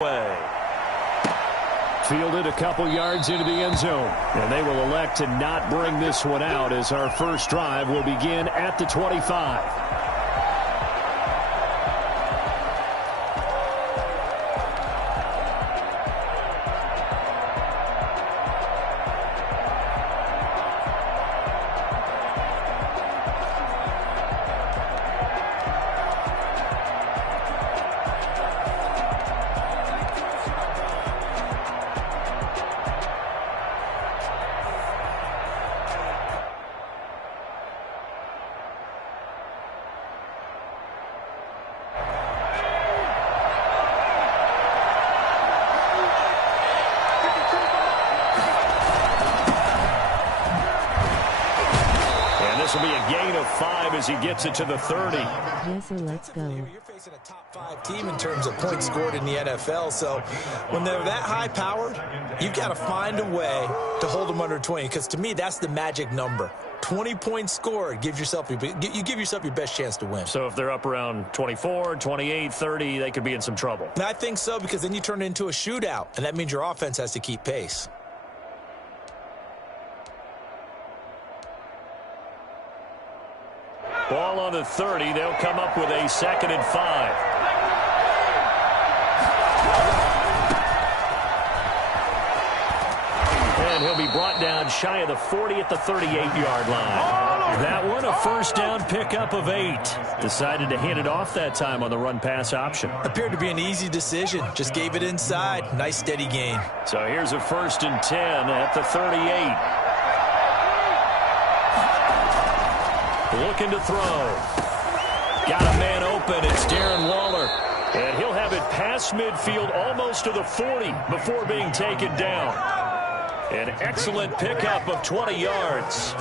Way. Fielded a couple yards into the end zone. And they will elect to not bring this one out as our first drive will begin at the 25. This will be a gain of 5 as he gets it to the 30. Yes, sir, let's go. You're facing a top 5 team in terms of points scored in the NFL, so when they're that high-powered, you've got to find a way to hold them under 20, because to me, that's the magic number. 20 points scored, you give yourself your best chance to win. So if they're up around 24, 28, 30, they could be in some trouble. And I think so, because then you turn it into a shootout, and that means your offense has to keep pace. Ball on the 30. They'll come up with a 2nd and 5. And he'll be brought down shy of the 40 at the 38-yard line. That one, a first down pickup of 8. Decided to hand it off that time on the run-pass option. Appeared to be an easy decision. Just gave it inside. Nice, steady gain. So here's a 1st and 10 at the 38. Looking to throw. Got a man open. It's Darren Waller. And he'll have it past midfield almost to the 40 before being taken down. An excellent pickup of 20 yards.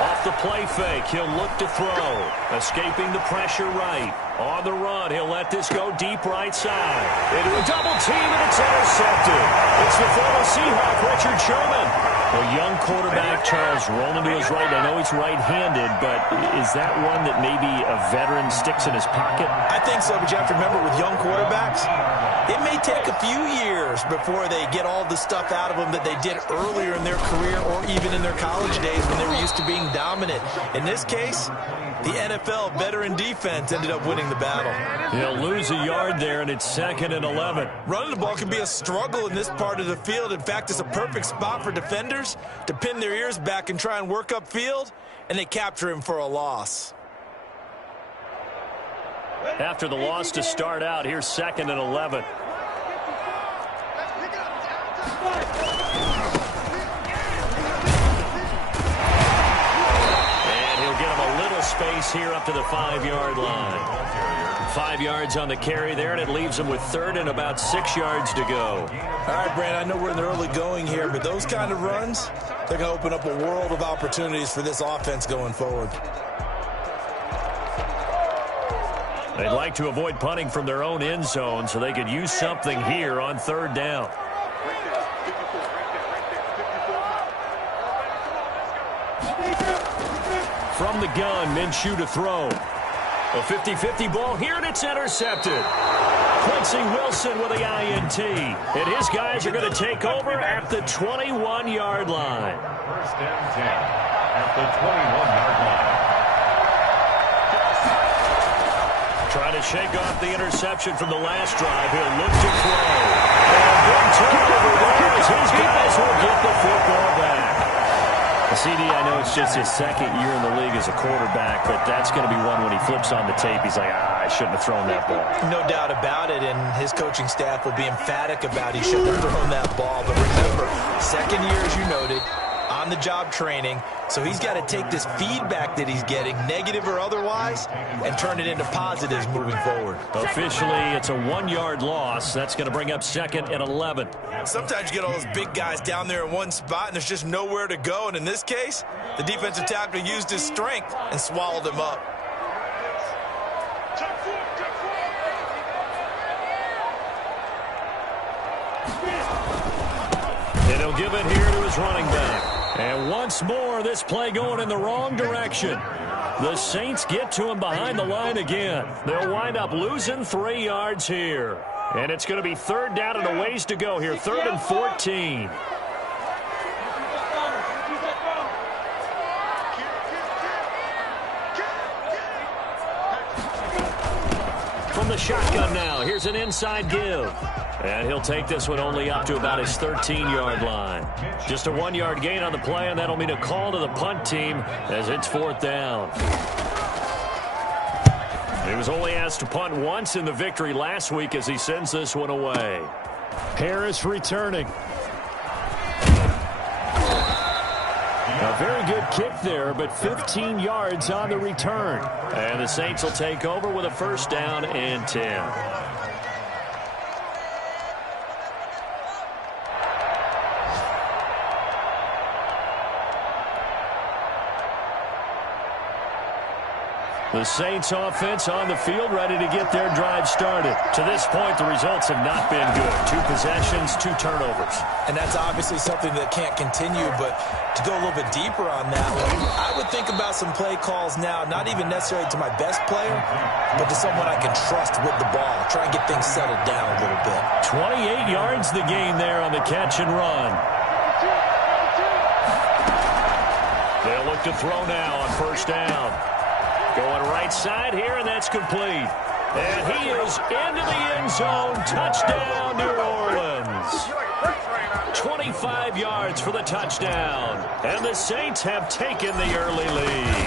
Off the play fake, he'll look to throw. Escaping the pressure right. On the run, he'll let this go deep right side. Into a double team, and it's intercepted. It's the former Seahawk, Richard Sherman. A young quarterback, Charles, rolling to his right. I know he's right-handed, but is that one that maybe a veteran sticks in his pocket? I think so, but you have to remember with young quarterbacks, it may take a few years before they get all the stuff out of them that they did earlier in their career or even in their college days when they were used to being dominant. In this case, the NFL veteran defense ended up winning the battle. He'll lose a yard there, and it's 2nd and 11. Running the ball can be a struggle in this part of the field. In fact, it's a perfect spot for defenders to pin their ears back and try and work upfield, and they capture him for a loss. After the loss to start out, here's 2nd and 11. Space here up to the 5-yard line. 5 yards on the carry there, and it leaves them with 3rd and about 6 yards to go. All right, Brandon, I know we're in the early going here, but those kind of runs, they're going to open up a world of opportunities for this offense going forward. They'd like to avoid punting from their own end zone so they could use something here on 3rd down. From the gun, Minshew to throw. A 50-50 ball here, and it's intercepted. Quincy Wilson with the INT. And his guys are going to take over at the 21-yard line. 1st and 10 at the 21-yard line. Trying to shake off the interception from the last drive. He'll look to throw. And a big turnover there as his guys will get the football back. CD, I know it's just his 2nd year in the league as a quarterback, but that's going to be one when he flips on the tape. He's like, I shouldn't have thrown that ball. No doubt about it, and his coaching staff will be emphatic about he shouldn't have thrown that ball. But remember, 2nd year, as you noted, on-the-job training, so he's got to take this feedback that he's getting, negative or otherwise, and turn it into positives moving forward. Officially, it's a 1-yard loss. That's going to bring up 2nd and 11. Sometimes you get all those big guys down there in one spot, and there's just nowhere to go. And in this case, the defensive tackle used his strength and swallowed him up. And he'll give it here to his running back. And once more, this play going in the wrong direction. The Saints get to him behind the line again. They'll wind up losing 3 yards here. And it's going to be 3rd down and a ways to go here. 3rd and 14. From the shotgun now, here's an inside give. And he'll take this one only up to about his 13-yard line. Just a 1-yard gain on the play, and that'll mean a call to the punt team as it's 4th down. He was only asked to punt once in the victory last week as he sends this one away. Harris returning. A very good kick there, but 15 yards on the return. And the Saints will take over with a 1st down and 10. The Saints offense on the field, ready to get their drive started. To this point, the results have not been good. 2 possessions, 2 turnovers. And that's obviously something that can't continue, but to go a little bit deeper on that one, I would think about some play calls now, not even necessarily to my best player, but to someone I can trust with the ball. Try and get things settled down a little bit. 28 yards the gain there on the catch and run. They'll look to throw now on 1st down. Going right side here, and that's complete. And he is into the end zone. Touchdown, New Orleans. 25 yards for the touchdown. And the Saints have taken the early lead.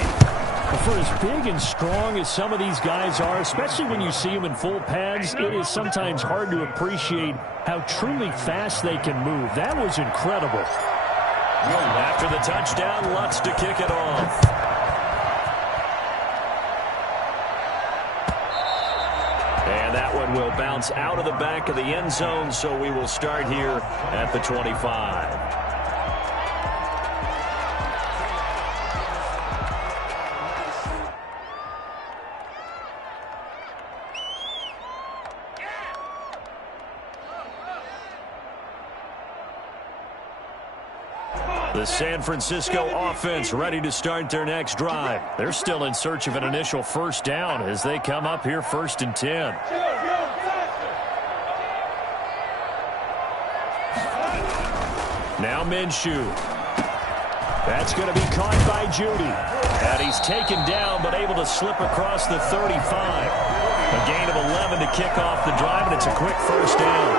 For as big and strong as some of these guys are, especially when you see them in full pads, it is sometimes hard to appreciate how truly fast they can move. That was incredible. After the touchdown, Lutz to kick it off. And that one will bounce out of the back of the end zone, so we will start here at the 25. The San Francisco offense ready to start their next drive. They're still in search of an initial 1st down as they come up here 1st and 10. Now Minshew. That's going to be caught by Judy. And he's taken down but able to slip across the 35. A gain of 11 to kick off the drive, and it's a quick 1st down.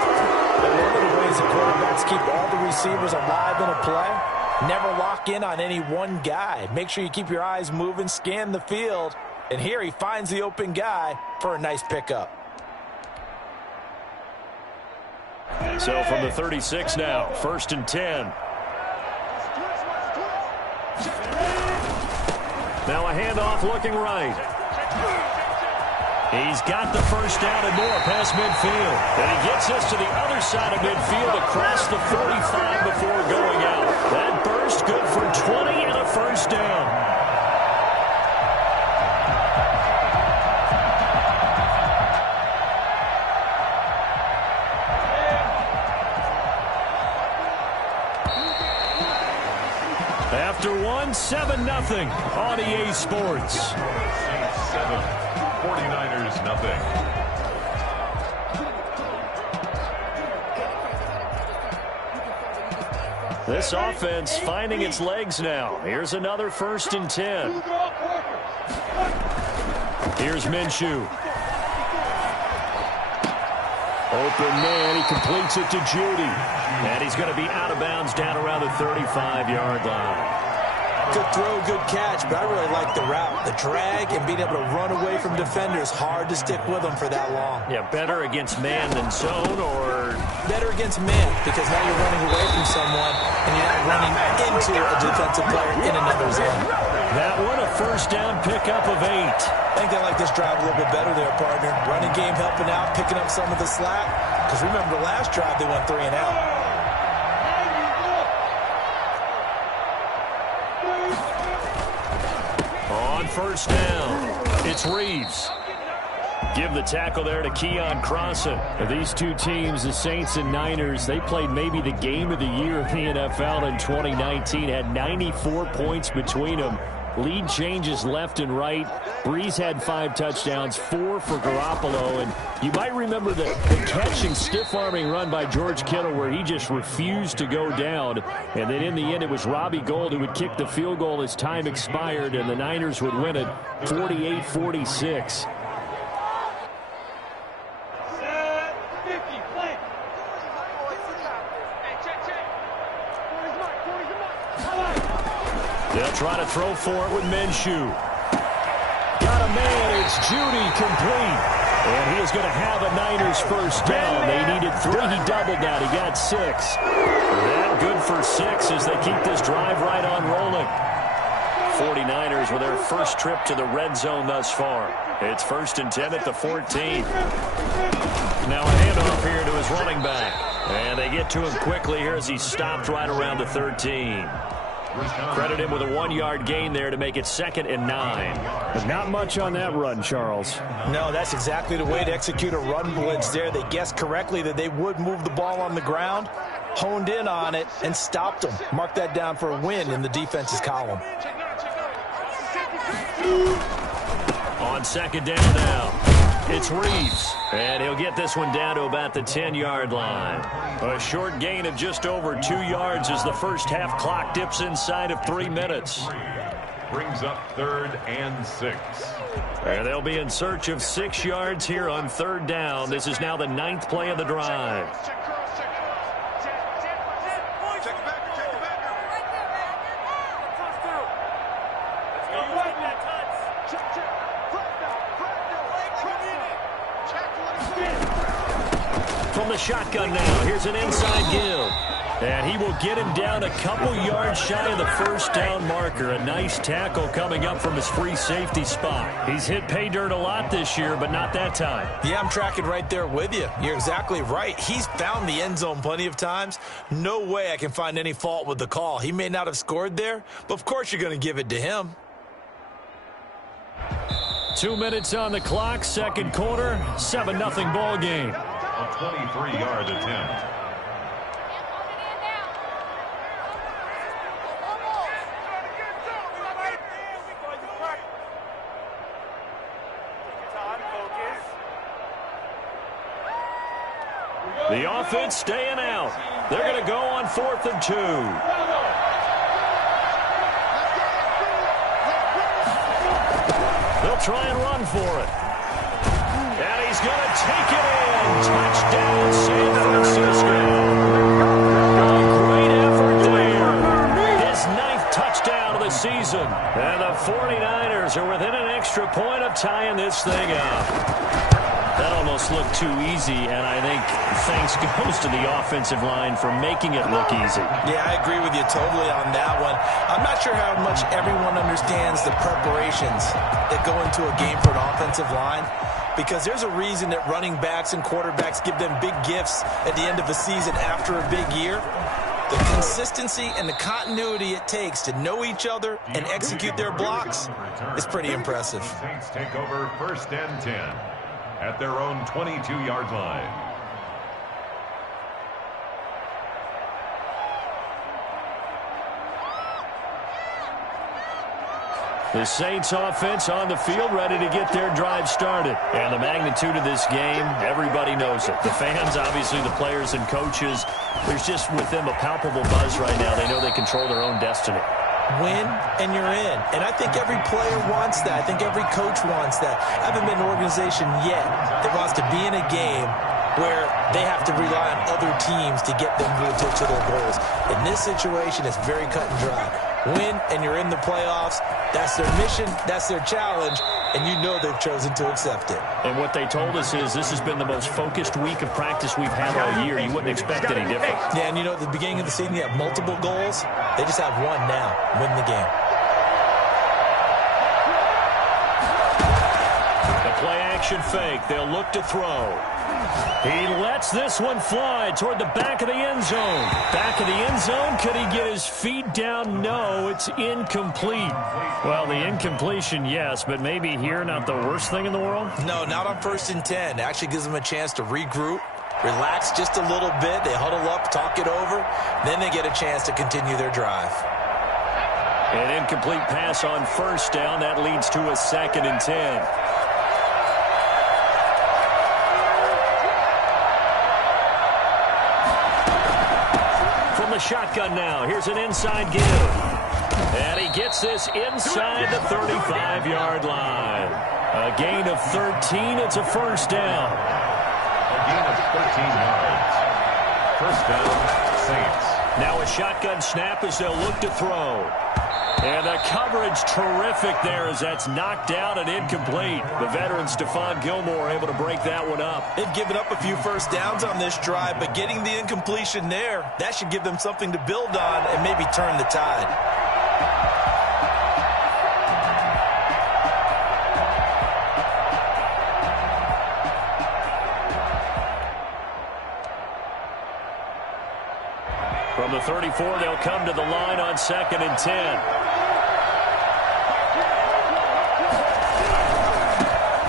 And one of the ways the quarterbacks keep all the receivers alive in a play, never lock in on any one guy. Make sure you keep your eyes moving, scan the field. And here he finds the open guy for a nice pickup. So from the 36 now, 1st and 10. Now a handoff looking right. He's got the 1st down and more past midfield. And he gets us to the other side of midfield across the 45 before going out. That burst good for 20 and a 1st down. After one, 7-0 on EA Sports. Saints 7, 49ers nothing. This offense finding its legs now. Here's another 1st and 10. Here's Minshew. Open man, he completes it to Judy. And he's going to be out of bounds down around the 35-yard line. Good throw, good catch, but I really like the route. The drag and being able to run away from defenders, hard to stick with them for that long. Yeah, better against man than zone, or? Better against man, because now you're running away from someone and you're not running into a defensive player in another zone. That one, a 1st down pickup of 8. I think they like this drive a little bit better there, partner. Running game helping out, picking up some of the slack. Because remember the last drive, they went 3 and out. On 1st down, it's Reeves. Give the tackle there to Keon Crossan. These two teams, the Saints and Niners, they played maybe the game of the year in the NFL in 2019. Had 94 points between them. Lead changes left and right. Breeze had 5 touchdowns, 4 for Garoppolo. And you might remember the catch and stiff-arming run by George Kittle where he just refused to go down. And then in the end, it was Robbie Gould who would kick the field goal as time expired, and the Niners would win it 48-46. They'll try to throw for it with Minshew. Got a man. It's Judy complete. And he is going to have a Niners first down. They needed 3. He doubled that. He got 6. That good for 6 as they keep this drive right on rolling. 49ers with their first trip to the red zone thus far. It's 1st and 10 at the 14. Now a handoff here to his running back. And they get to him quickly here as he stopped right around the 13. Credit him with a 1-yard gain there to make it 2nd and 9. But not much on that run, Charles. No, that's exactly the way to execute a run blitz there. They guessed correctly that they would move the ball on the ground, honed in on it, and stopped them. Mark that down for a win in the defense's column. On 2nd down now, it's Reeves. And he'll get this one down to about the 10-yard line. A short gain of just over 2 yards as the first half clock dips inside of 3 minutes. Brings up 3rd and 6. And they'll be in search of 6 yards here on 3rd down. This is now the 9th play of the drive. From the shotgun now, here's an inside give. And he will get him down a couple yards shy of the first down marker. A nice tackle coming up from his free safety spot. He's hit pay dirt a lot this year, but not that time. Yeah, I'm tracking right there with you. You're exactly right. He's found the end zone plenty of times. No way I can find any fault with the call. He may not have scored there, but of course you're going to give it to him. 2 minutes on the clock, 2nd quarter, 7-0 ball game. A 23-yard attempt. The offense staying out. They're going to go on 4th and 2. They'll try and run for it. And he's going to take it in. Touchdown, San Francisco. Great effort there. His 9th touchdown of the season. And the 49ers are within an extra point of tying this thing up. That almost looked too easy, and I think thanks goes to the offensive line for making it look easy. Yeah, I agree with you totally on that one. I'm not sure how much everyone understands the preparations that go into a game for an offensive line, because there's a reason that running backs and quarterbacks give them big gifts at the end of the season after a big year. The consistency and the continuity it takes to know each other and execute their blocks is pretty impressive. Saints take over 1st and 10 at their own 22-yard line. The Saints offense on the field ready to get their drive started. And the magnitude of this game, everybody knows it. The fans, obviously the players and coaches, there's just with them a palpable buzz right now. They know they control their own destiny. Win and you're in. And I think every player wants that. I think every coach wants that. I haven't been an organization yet that wants to be in a game where they have to rely on other teams to get them to their goals. In this situation, it's very cut and dry. Win and you're in the playoffs. That's their mission. That's their challenge. And you know they've chosen to accept it. And what they told us is this has been the most focused week of practice we've had all year. You wouldn't expect any different. Yeah, and you know, at the beginning of the season, you have multiple goals. They just have one now. Win the game. The play action fake. They'll look to throw. He lets this one fly toward the back of the end zone. Back of the end zone. Could he get his feet down? No, it's incomplete. Well, the incompletion, yes, but maybe here not the worst thing in the world? No, not on 1st and 10. Actually gives them a chance to regroup, relax just a little bit. They huddle up, talk it over. Then they get a chance to continue their drive. An incomplete pass on 1st down. That leads to a 2nd and 10. Shotgun now. Here's an inside give. And he gets this inside the 35-yard line. A gain of 13. It's a 1st down. A gain of 13 yards. 1st down, Saints. Now a shotgun snap as they'll look to throw. And the coverage terrific there as that's knocked out and incomplete. The veteran Stephon Gilmore able to break that one up. They've given up a few 1st downs on this drive, but getting the incompletion there, that should give them something to build on and maybe turn the tide. From the 34, they'll come to the line on 2nd and 10.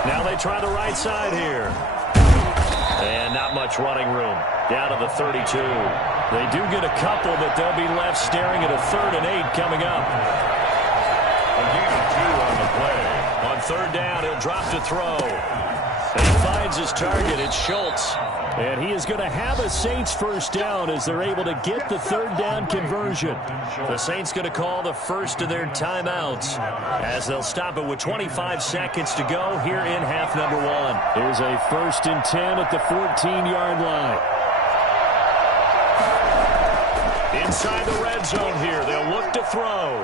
Now they try the right side here. And not much running room. Down to the 32. They do get a couple, but they'll be left staring at a 3rd and 8 coming up. A gain of 2 on the play. On 3rd down, he'll drop to throw. And he finds his target. It's Schultz. And he is going to have a Saints 1st down as they're able to get the 3rd down conversion. The Saints going to call the first of their timeouts as they'll stop it with 25 seconds to go here in half number 1. Here's a 1st and 10 at the 14-yard line. Inside the red zone here. They'll look to throw.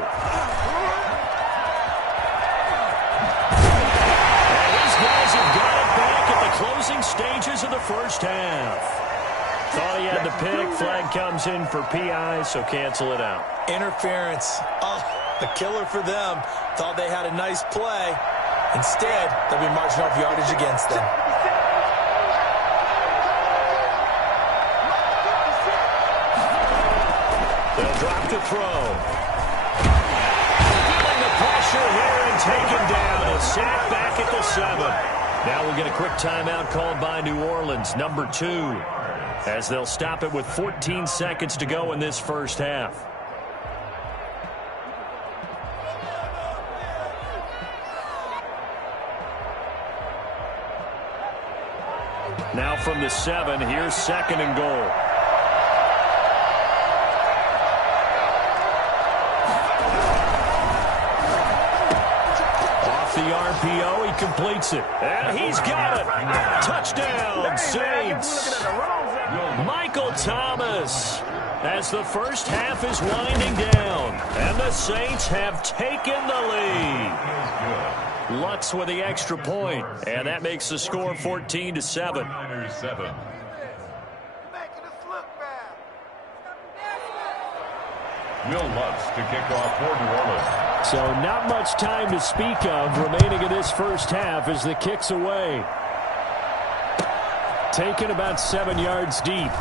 And these guys have got it back at the closing stages of the 1st half. Thought he had the pick. Flag comes in for PI, so cancel it out. Interference. Oh, a killer for them. Thought they had a nice play. Instead, they'll be marching off yardage against them. They'll drop to throw. Feeling the pressure here and taken down. A sack back at the 7. Now we'll get a quick timeout called by New Orleans, number 2, as they'll stop it with 14 seconds to go in this 1st half. Now from the 7, here's 2nd and goal. The RPO, he completes it. And he's got it. Touchdown, Saints. Michael Thomas as the 1st half is winding down. And the Saints have taken the lead. Lutz with the extra point. And that makes the score 14-7. Will Lutz to kick off for New Orleans. So not much time to speak of remaining in this 1st half as the kick's away. Taken about 7 yards deep.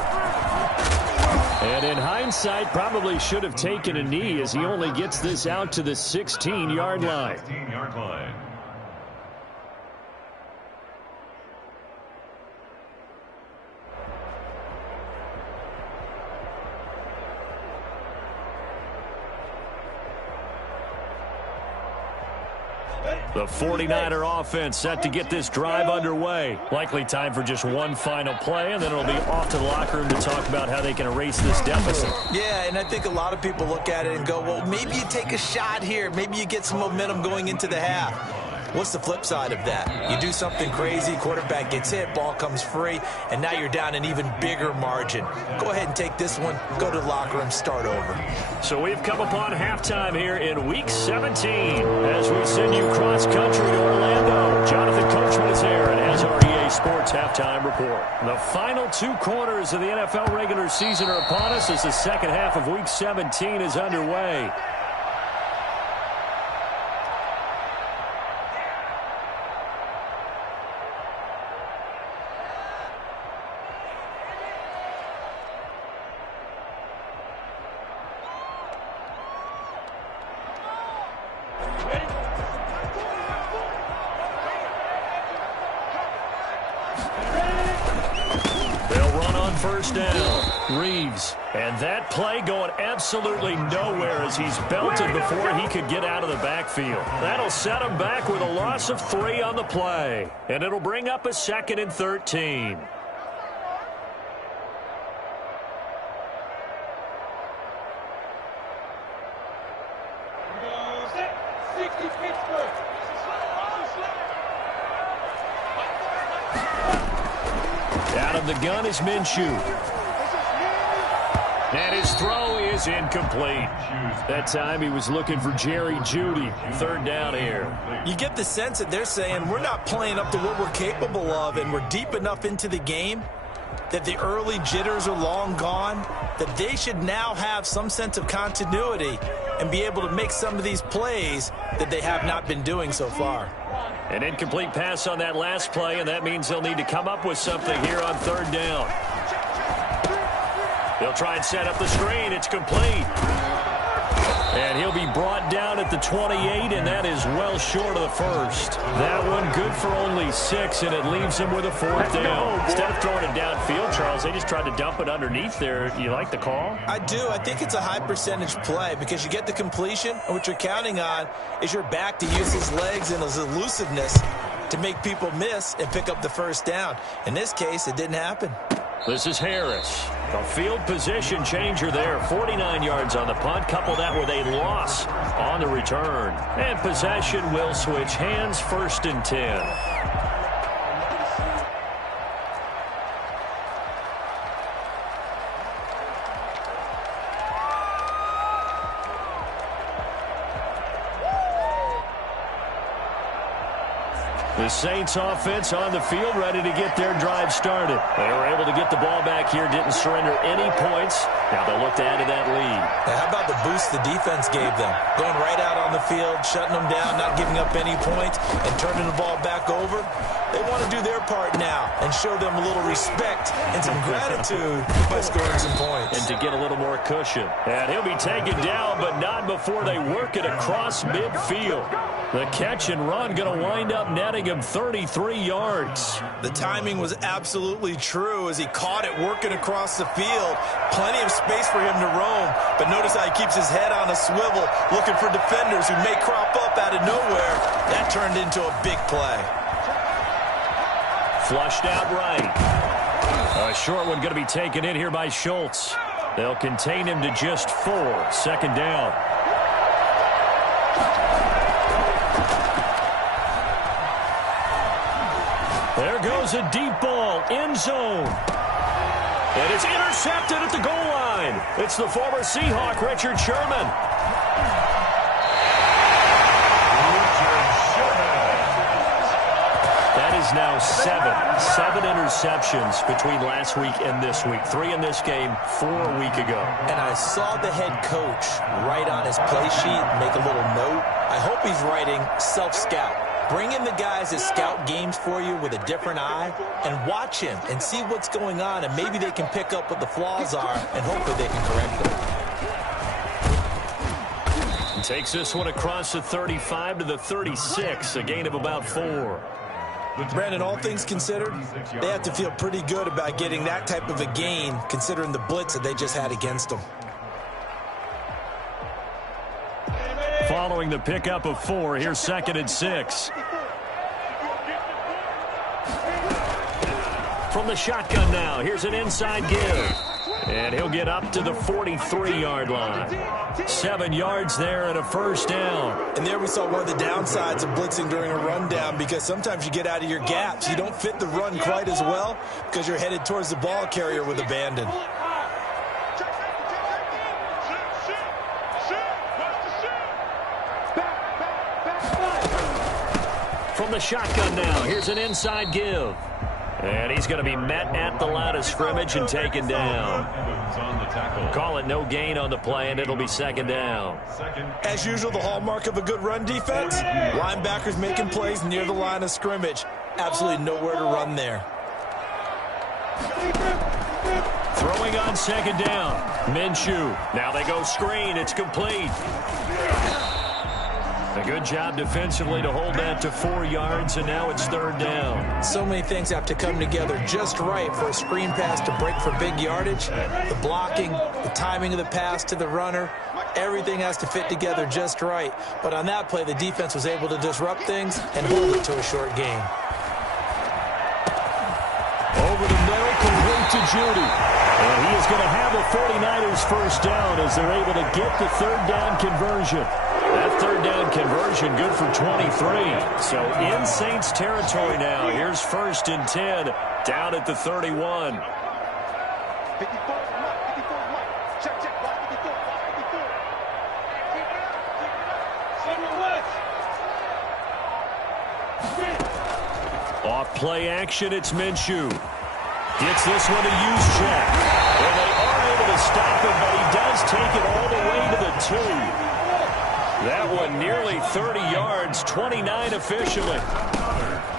And in hindsight, probably should have taken a knee as he only gets this out to the 16-yard line. 16-yard line. The 49er offense set to get this drive underway. Likely time for just one final play, and then it'll be off to the locker room to talk about how they can erase this deficit. Yeah, and I think a lot of people look at it and go, well, maybe you take a shot here. Maybe you get some momentum going into the half. What's the flip side of that? You do something crazy, quarterback gets hit, ball comes free, and now you're down an even bigger margin. Go ahead and take this one, go to the locker room, start over. So we've come upon halftime here in Week 17 as we send you cross-country to Orlando. Jonathan Coachman is here and has our EA Sports Halftime Report. The final 2 quarters of the NFL regular season are upon us as the 2nd half of Week 17 is underway. They'll run on first down. Reeves. And that play going absolutely nowhere as he's belted before he could get out of the backfield. That'll set him back with a loss of 3 on the play. And it'll bring up a 2nd and 13. Out of the gun is Minshew. And his throw is incomplete. That time he was looking for Jerry Jeudy. 3rd down here. You get the sense that they're saying we're not playing up to what we're capable of, and we're deep enough into the game that the early jitters are long gone, that they should now have some sense of continuity and be able to make some of these plays that they have not been doing so far. An incomplete pass on that last play, and that means they'll need to come up with something here on 3rd down. They'll try and set up the screen. It's complete. And he'll be brought down at the 28, and that is well short of the first. That one good for only 6, and it leaves him with a 4th down. Instead of throwing it downfield, Charles, they just tried to dump it underneath there. You like the call? I do. I think it's a high percentage play because you get the completion, and what you're counting on is your back to use his legs and his elusiveness to make people miss and pick up the 1st down. In this case, it didn't happen. This is Harris. A field position changer there. 49 yards on the punt. Couple that with a loss on the return. And possession will switch hands. 1st and 10. The Saints offense on the field, ready to get their drive started. They were able to get the ball back here, didn't surrender any points. Now they'll look to add to that lead. Now, how about the boost the defense gave them? Going right out on the field, shutting them down, not giving up any points, and turning the ball back over. They want to do their part now and show them a little respect and some gratitude by scoring some points. And to get a little more cushion. And he'll be taken down, but not before they work it across midfield. The catch and run going to wind up netting him 33 yards. The timing was absolutely true as he caught it working across the field. Plenty of space for him to roam, but notice how he keeps his head on a swivel looking for defenders who may crop up out of nowhere. That turned into a big play. Flushed out right. A short one going to be taken in here by Schultz. They'll contain him to just 4. 2nd down. There goes a deep ball, end zone. And it's intercepted at the goal line. It's the former Seahawk, Richard Sherman. That is now 7 interceptions between last week and this week. 3 in this game, 4 a week ago. And I saw the head coach write on his play sheet, make a little note. I hope he's writing self-scout. Bring in the guys that scout games for you with a different eye and watch him and see what's going on, and maybe they can pick up what the flaws are and hopefully they can correct them. Takes this one across the 35 to the 36, a gain of about 4. Brandon, all things considered, they have to feel pretty good about getting that type of a gain considering the blitz that they just had against them. Following the pickup of 4, here's 2nd and 6. From the shotgun now, here's an inside give. And he'll get up to the 43-yard line. 7 yards there and a 1st down. And there we saw one of the downsides of blitzing during a rundown, because sometimes you get out of your gaps. You don't fit the run quite as well because you're headed towards the ball carrier with abandon. From the shotgun now, here's an inside give. And he's going to be met at the line of scrimmage and taken down. Call it no gain on the play, and it'll be 2nd down. As usual, the hallmark of a good run defense, linebackers making plays near the line of scrimmage. Absolutely nowhere to run there. Throwing on 2nd down. Minshew. Now they go screen. It's complete. The Good job defensively to hold that to 4 yards, and now it's 3rd down. So many things have to come together just right for a screen pass to break for big yardage. The blocking, the timing of the pass to the runner, everything has to fit together just right. But on that play, the defense was able to disrupt things and hold it to a short gain. Over the middle, complete to Judy. And he is going to have the 49ers first down as they're able to get the 3rd down conversion. That 3rd down conversion good for 23. So in Saints territory now. Here's 1st and 10 down at the 31. Off play action, it's Minshew. Gets this one to Juszczyk. Well, they are able to stop him, but he does take it all the way to the 2. That one nearly 30 yards, 29 officially.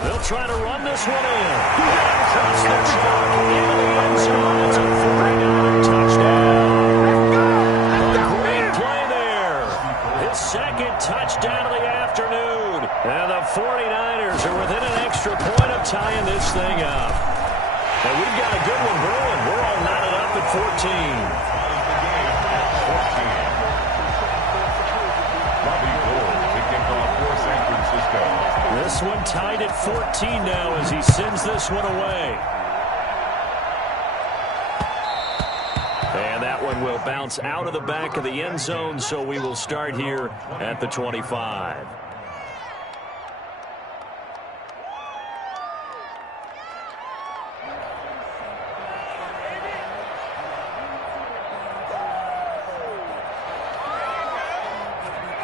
They'll try to run this one in. Across the chalk into the end zone. It's a 49er touchdown. A great play there. His 2nd touchdown of the afternoon. And the 49ers are within an extra point of tying this thing up. And we've got a good one brewing. We're all knotted up at 14. This one tied at 14 now as he sends this one away. And that one will bounce out of the back of the end zone, so we will start here at the 25.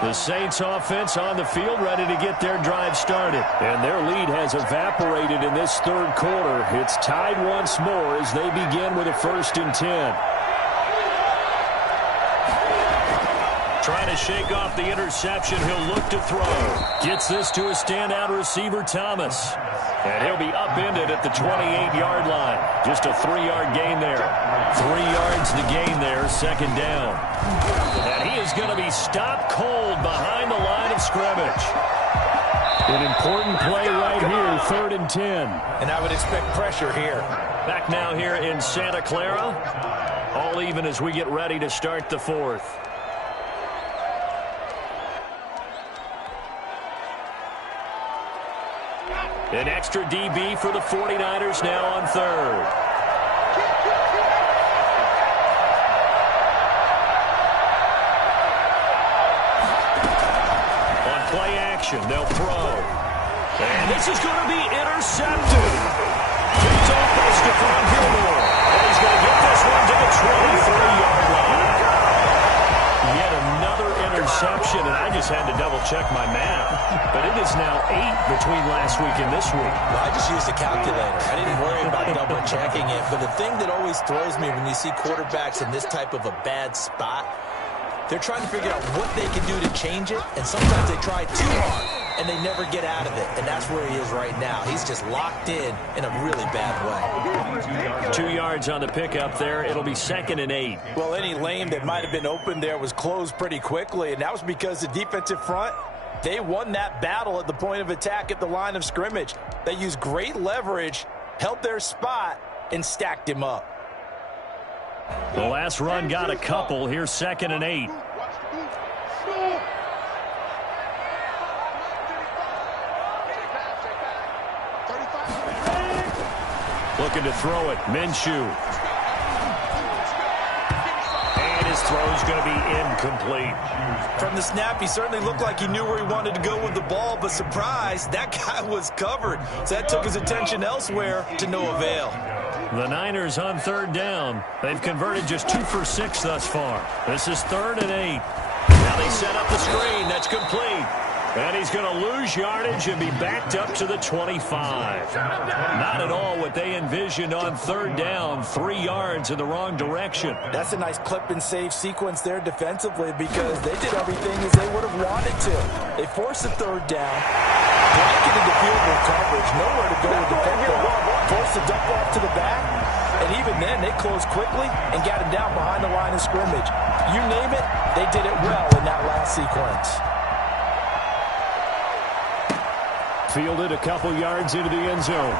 The Saints offense on the field ready to get their drive started. And their lead has evaporated in this 3rd quarter. It's tied once more as they begin with a 1st and 10. Trying to shake off the interception. He'll look to throw. Gets this to a standout receiver, Thomas. And he'll be upended at the 28-yard line. Just a 3-yard gain there. 3 yards to gain there, 2nd down. And he is going to be stopped cold behind the line of scrimmage. An important play right here, 3rd and 10. And I would expect pressure here. Back now here in Santa Clara. All even as we get ready to start the 4th. An extra DB for the 49ers now on 3rd. Play action, they'll throw. And this is going to be intercepted. Picked off by Stephon Gilmore. And he's going to get this one to the 23-yard line. Yet another interception, and I just had to double-check my math. But it is now 8 between last week and this week. Well, I just used a calculator. I didn't worry about double-checking it. But the thing that always throws me when you see quarterbacks in this type of a bad spot, they're trying to figure out what they can do to change it, and sometimes they try too hard, and they never get out of it, and that's where he is right now. He's just locked in a really bad way. 2 yards on the pickup there. It'll be 2nd and 8. Well, any lane that might have been open there was closed pretty quickly, and that was because the defensive front, they won that battle at the point of attack at the line of scrimmage. They used great leverage, held their spot, and stacked him up. The last run got a couple. Here's 2nd and 8. Looking to throw it. Minshew. And his throw's going to be incomplete. From the snap, he certainly looked like he knew where he wanted to go with the ball, but surprise, that guy was covered. So that took his attention elsewhere to no avail. The Niners on 3rd down. They've converted just 2 for 6 thus far. This is 3rd and 8. Now they set up the screen. That's complete. And he's going to lose yardage and be backed up to the 25. Not at all what they envisioned on 3rd down. 3 yards in the wrong direction. That's a nice clip and save sequence there defensively because they did everything as they would have wanted to. They forced the 3rd down, blanketed the field goal coverage, nowhere to go with the football, forced the dump off to the back, and even then they closed quickly and got him down behind the line of scrimmage. You name it, they did it well in that last sequence. Fielded a couple yards into the end zone.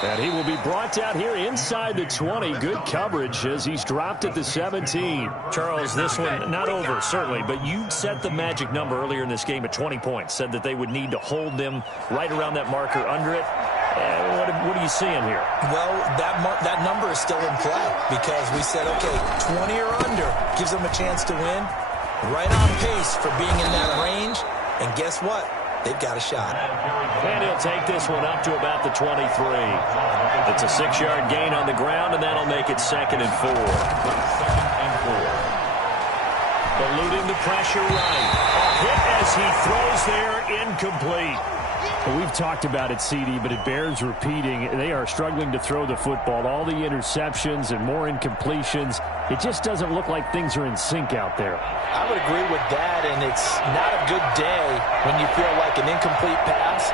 And he will be brought down here inside the 20. Good coverage as he's dropped at the 17. Charles, this one not over, certainly, but you set the magic number earlier in this game at 20 points. Said that they would need to hold them right around that marker under it. What are you seeing here? Well, that number is still in play because we said, okay, 20 or under gives them a chance to win. Right on pace for being in that range. And guess what? They've got a shot. And he'll take this one up to about the 23. It's a 6-yard gain on the ground, and that'll make it 2nd and 4. Eluding the pressure right. A hit as he throws there, incomplete. Well, we've talked about it, CD, but it bears repeating. They are struggling to throw the football. All the interceptions and more incompletions. It just doesn't look like things are in sync out there. I would agree with that, and it's not a good day when you feel like an incomplete pass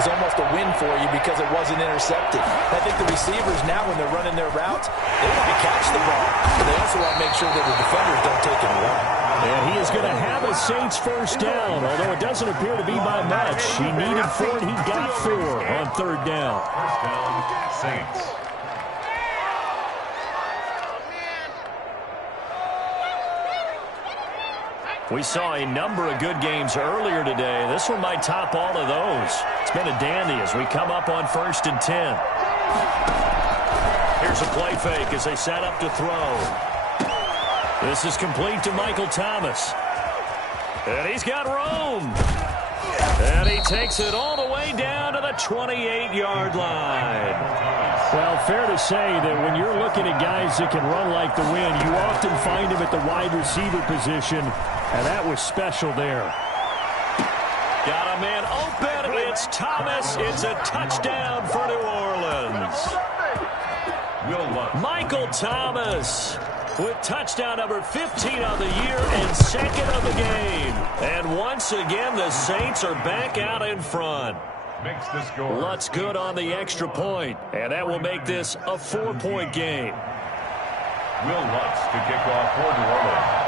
is almost a win for you because it wasn't intercepted. I think the receivers now, when they're running their routes, they want to catch the ball, but they also want to make sure that the defenders don't take it away. And he is going to have a Saints first down, although it doesn't appear to be by much. He needed 4, and he got 4 on 3rd down. First down, Saints. We saw a number of good games earlier today. This one might top all of those. It's been a dandy as we come up on 1st and 10. Here's a play fake as they set up to throw. This is complete to Michael Thomas. And he's got room. And he takes it all the way down to the 28-yard line. Well, fair to say that when you're looking at guys that can run like the wind, you often find them at the wide receiver position, and that was special there. Got a man open. It's Thomas. It's a touchdown for New Orleans. Michael Thomas with touchdown number 15 on the year and 2nd of the game. And once again, the Saints are back out in front. Makes the score. Lutz good on the extra point, and that will make this a 4-point game. Will Lutz to kick off for New Orleans.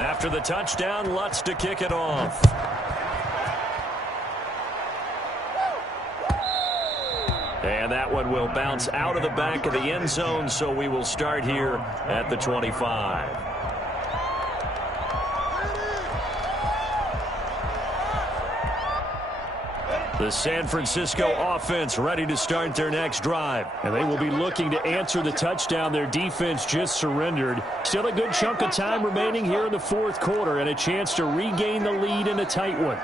After the touchdown, Lutz to kick it off. And that one will bounce out of the back of the end zone, so we will start here at the 25. The San Francisco offense ready to start their next drive. And they will be looking to answer the touchdown their defense just surrendered. Still a good chunk of time remaining here in the 4th quarter and a chance to regain the lead in a tight one.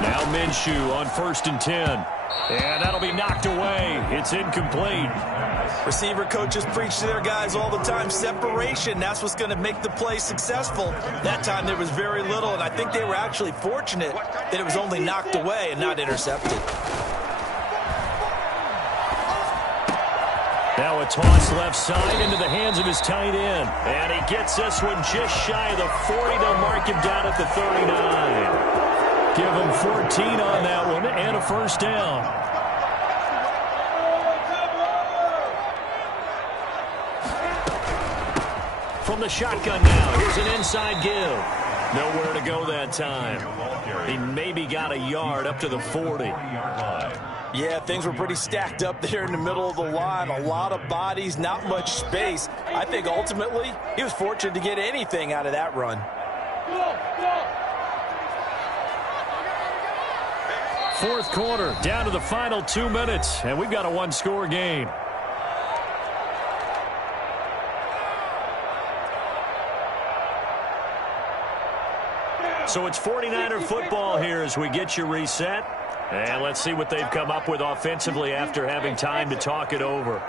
Now Minshew on 1st and 10. And that'll be knocked away. It's incomplete. Receiver coaches preach to their guys all the time. Separation, that's what's going to make the play successful. That time there was very little, and I think they were actually fortunate that it was only knocked away and not intercepted. Now a toss left side into the hands of his tight end. And he gets this one just shy of the 40. They'll mark him down at the 39. Give him 14 on that one and a first down. From the shotgun now, here's an inside give. Nowhere to go that time. He maybe got a yard up to the 40. Yeah, things were pretty stacked up there in the middle of the line. A lot of bodies, not much space. I think ultimately he was fortunate to get anything out of that run. Fourth quarter, down to the final 2 minutes, and we've got a one-score game. So it's 49er football here as we get you reset. And let's see what they've come up with offensively after having time to talk it over.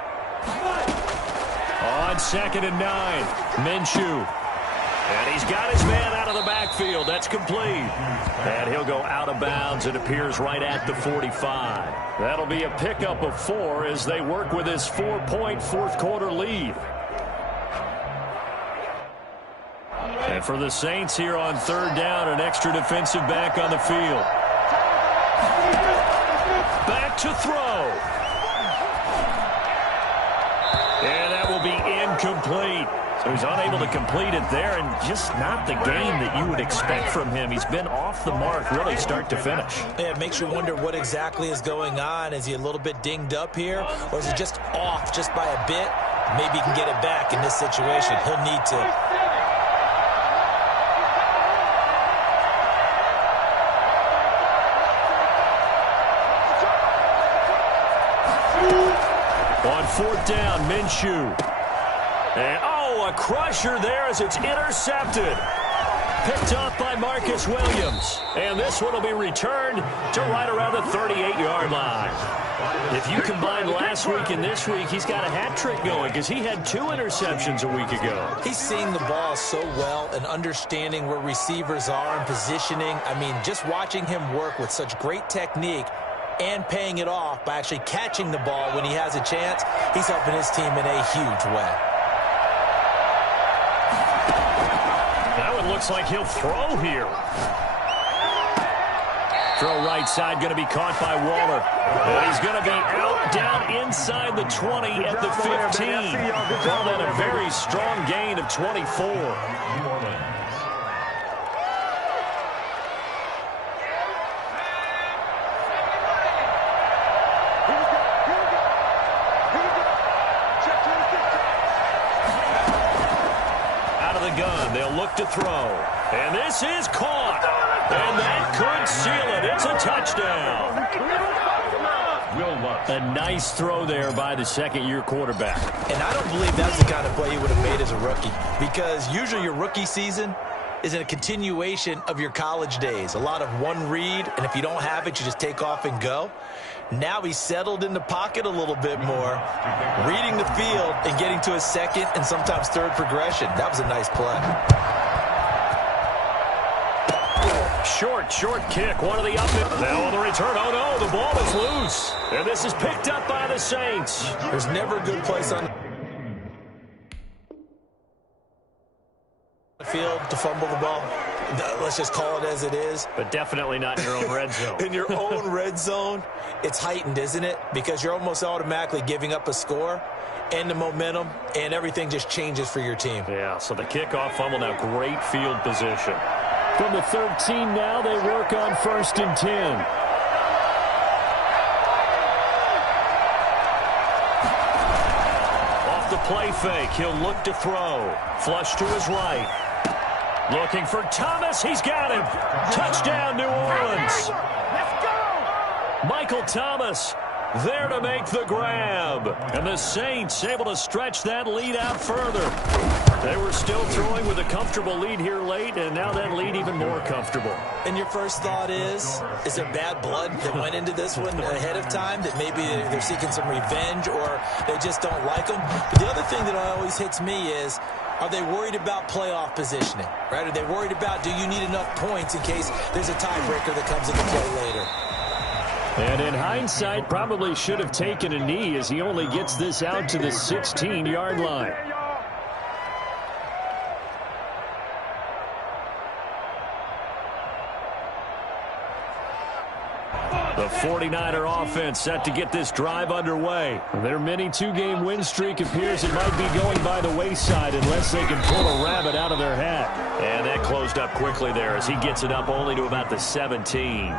On 2nd and 9, Minshew. And he's got his man out of the backfield. That's complete. And he'll go out of bounds. It appears right at the 45. That'll be a pickup of 4 as they work with his 4-point fourth-quarter lead. And for the Saints here on third down, an extra defensive back on the field. Back to throw. And that will be incomplete. So he's unable to complete it there, and just not the game that you would expect from him. He's been off the mark really start to finish. Yeah, it makes you wonder what exactly is going on. Is he a little bit dinged up here, or is he just off just by a bit? Maybe he can get it back in this situation. He'll need to. On fourth down, Minshew. And, a crusher there as it's intercepted. Picked up by Marcus Williams. And this one will be returned to right around the 38-yard line. If you combine last week and this week, he's got a hat trick going because he had 2 interceptions a week ago. He's seeing the ball so well and understanding where receivers are and positioning. I mean, just watching him work with such great technique and paying it off by actually catching the ball when he has a chance, he's helping his team in a huge way. That one looks like he'll throw here. Throw right side, going to be caught by Waller. And he's going to be out down inside the 20 at the 15. Call that a very strong gain of 24. They'll look to throw. And this is caught. And that could seal it. It's a touchdown. A nice throw there by the second-year quarterback. And I don't believe that's the kind of play he would have made as a rookie. Because usually your rookie season is a continuation of your college days. A lot of one read, and if you don't have it, you just take off and go. Now he's settled in the pocket a little bit more, reading the field and getting to his second and sometimes third progression. That was a nice play. Short kick. One of the up. Now on the return. Oh, no, the ball is loose. And this is picked up by the Saints. There's never a good place on the field to fumble the ball. Let's just call it as it is. But definitely not in your own red zone. In your own red zone, it's heightened, isn't it? Because you're almost automatically giving up a score and the momentum, and everything just changes for your team. Yeah, so the kickoff fumble, now great field position. From the 13 now, they work on 1st and 10. Off the play fake, he'll look to throw. Flush to his right. Looking for Thomas. He's got him. Touchdown, New Orleans. Let's go. Michael Thomas there to make the grab. And the Saints able to stretch that lead out further. They were still throwing with a comfortable lead here late, and now that lead even more comfortable. And your first thought is there bad blood that went into this one ahead of time, that maybe they're seeking some revenge or they just don't like them? But the other thing that always hits me is, are they worried about playoff positioning, right? Are they worried about, do you need enough points in case there's a tiebreaker that comes into play later? And in hindsight, probably should have taken a knee as he only gets this out to the 16-yard line. The 49er offense set to get this drive underway. Their mini 2-game win streak appears it might be going by the wayside unless they can pull a rabbit out of their hat. And that closed up quickly there as he gets it up only to about the 17.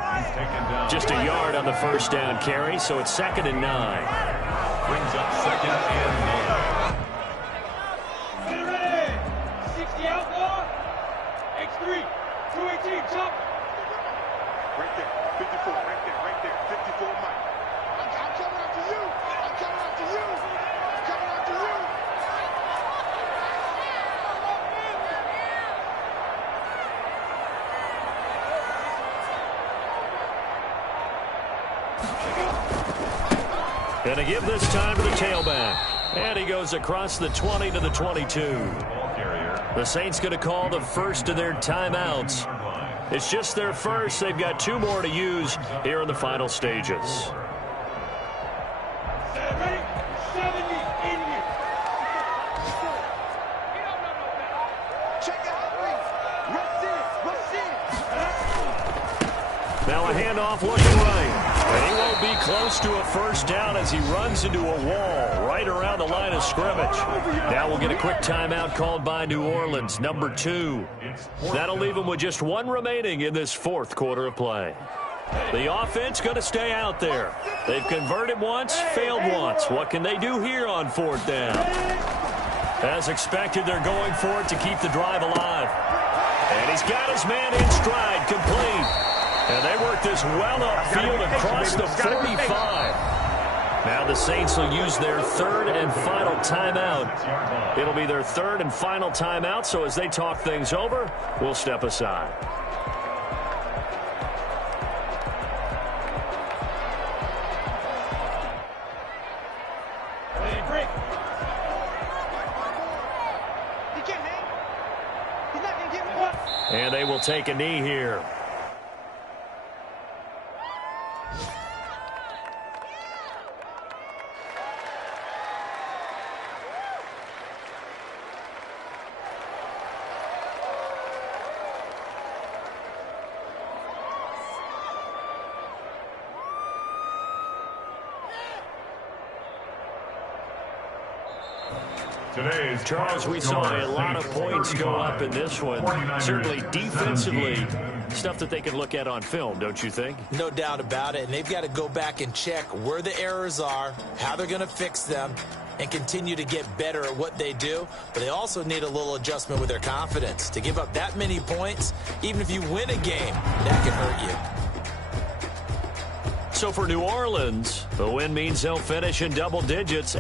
Just a yard on the first down carry, so it's 2nd and 9. Brings up 2nd and 9. 60 outlaw. X3. 218. Chop. Right there. 54. Right there. 54 Mike. I'm coming after you. I'm coming after you. I'm coming after you. Going to give this time to the tailback. And he goes across the 20 to the 22. Ball carrier The Saints going to call the first of their timeouts. It's just their first. They've got 2 more to use here in the final stages. Now a handoff looking right. And he won't be close to a first down as he runs into a wall right around the line of scrimmage. Now we'll get a quick timeout called by New Orleans, number 2. That'll leave them with just 1 remaining in this 4th quarter of play. The offense going to stay out there. They've converted once, failed once. What can they do here on 4th down? As expected, they're going for it to keep the drive alive. And he's got his man in stride, complete. And they work this well upfield across the 45. Now the Saints will use their 3rd and final timeout. It'll be their 3rd and final timeout, so as they talk things over, we'll step aside. And they will take a knee here. Charles, we saw a lot of points go up in this one. Certainly defensively, stuff that they can look at on film, don't you think? No doubt about it. And they've got to go back and check where the errors are, how they're going to fix them, and continue to get better at what they do. But they also need a little adjustment with their confidence. To give up that many points, even if you win a game, that can hurt you. So for New Orleans, the win means they'll finish in double digits.